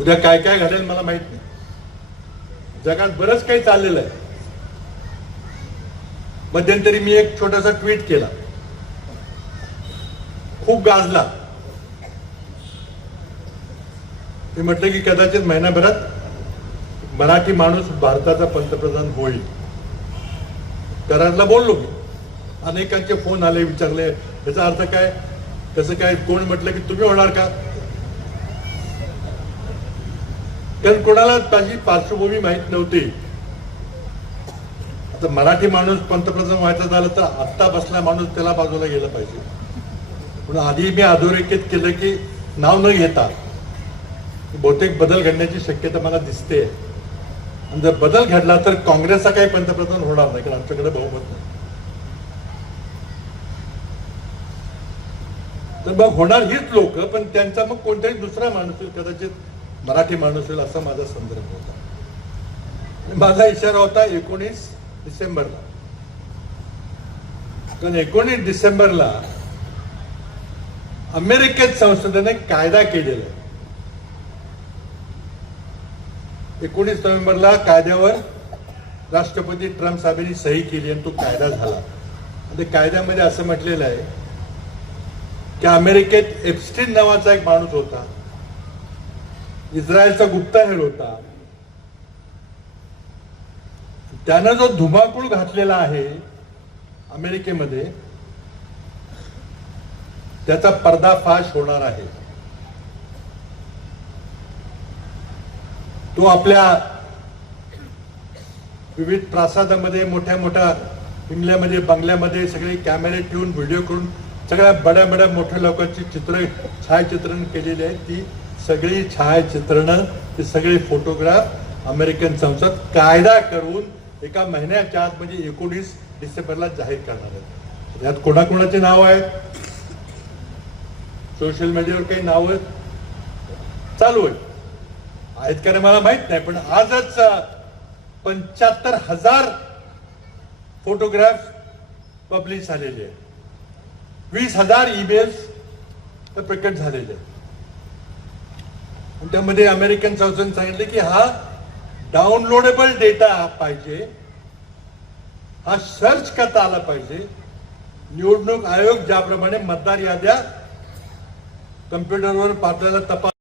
उद्या काय काय घडेल मला माहित नाही. जगात बरंच काही चाललेलं आहे. मध्यंतरी मी एक छोटासा ट्विट केला, खूप गाजला. मी म्हटलं की कदाचित महिनाभरात मराठी माणूस भारताचा पंतप्रधान होईल. कराडला बोललो मी. अनेकांचे फोन आले, विचारले याचा अर्थ काय, कसं काय. कोण म्हटलं की तुम्ही होणार का. कारण कोणाला त्याची पार्श्वभूमी माहित नव्हती. आता मराठी माणूस पंतप्रधान व्हायचं झालं तर आत्ता बसला माणूस त्याला बाजूला गेलं पाहिजे. म्हणून आधी मी अधोरेखित केलं की नाव न घेता बहुतेक बदल घडण्याची शक्यता मला दिसते. आणि जर बदल घडला तर काँग्रेसचा काही पंतप्रधान होणार नाही, कारण आमच्याकडे बहुमत नाही. तर मग होणार हीच लोक, पण त्यांचा मग कोणताही दुसरा माणूस होईल, कदाचित मराठी माणूस होईल असा माझा संदर्भ होता. माझा इशारा होता 19 डिसेंबरला. कारण 19 डिसेंबरला अमेरिकेत संसदेने कायदा केलेला आहे. 19 नोव्हेंबरला कायद्यावर राष्ट्रपती ट्रम्प साहेबांनी सही केली आणि तो कायदा झाला. आणि कायद्यामध्ये असं म्हटलेलं आहे की अमेरिकेत एप्स्टीन नावाचा एक माणूस होता, इस्रायलचा गुप्तहेर होता. त्यानं जो धुमाकूळ घातलेला आहे अमेरिकेमध्ये, त्याचा पर्दाफाश होणार आहे. तो आपल्या विविध प्रासादामध्ये, मोठ्या मोठ्या बंगल्यामध्ये बंगल्यामध्ये सगळे कॅमेरे ठेवून, व्हिडिओ करून सगळ्या बड्या बड्या मोठ्या लोकांची छायाचित्रण केलेली आहेत. ती सगळी छायाचित्रणं, ते सगळे फोटोग्राफ अमेरिकन संसद कायदा करून एका महिन्याच्या आत म्हणजे 19 डिसेंबरला जाहीर करणार आहेत. यात कोणाकोणाचे नाव आहेत, सोशल मीडियावर काही नावं चालू आहेत का नाही मला माहित नाही. पण आजच 75,000 फोटोग्राफ पब्लिश झालेले आहेत. 20,000 ईमेल्स प्रकट झालेले आहेत. त्यामध्ये अमेरिकन संसदेने सांगितले की हा डाउनलोडेबल डेटा पाहिजे, हा सर्च करता आला पाहिजे. निवडणूक आयोग ज्याप्रमाणे मतदार याद्या कम्प्युटरवर आपल्याला तपास